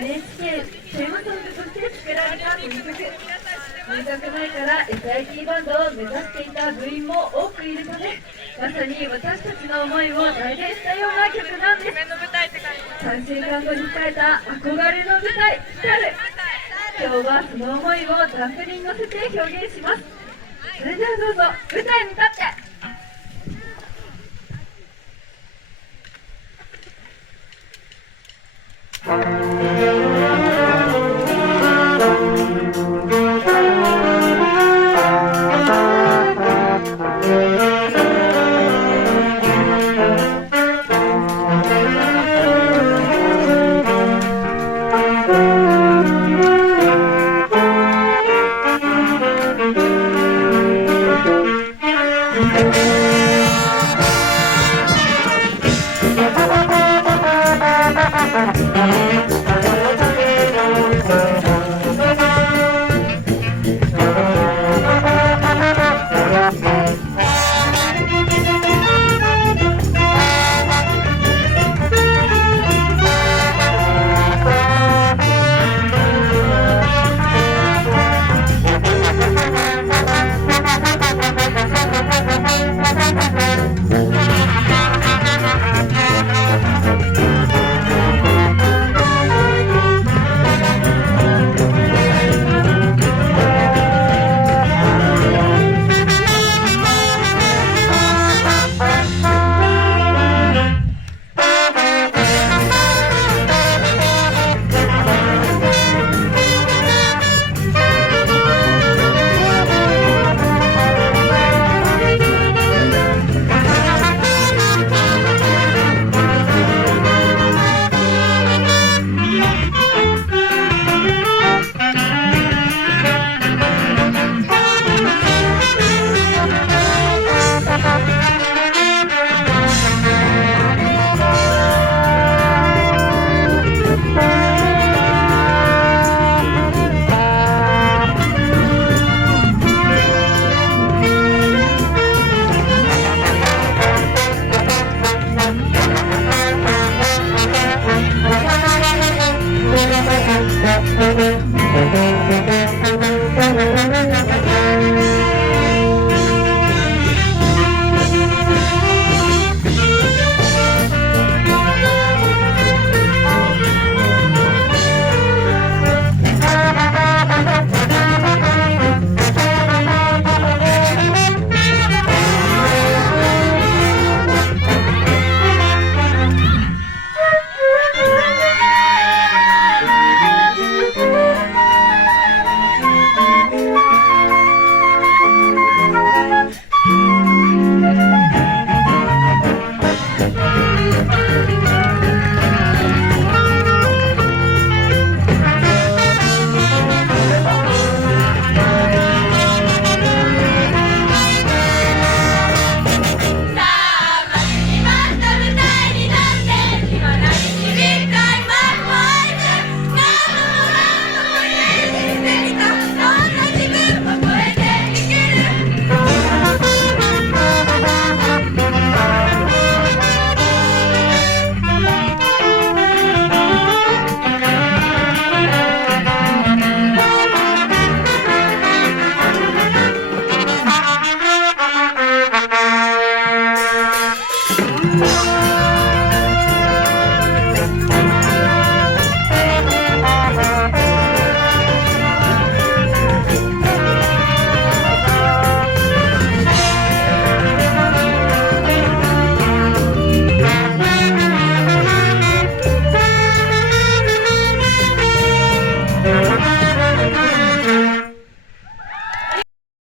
NHK テーマソングとして作られたこの曲。入学前から SIT バンドを目指していた部員も多くいるため、まさに私たちの思いを代弁したような曲なんです。3週間後に控えた憧れの舞台来たる。今日はその思いをダンプに乗せて表現します。それではどうぞ舞台に立って。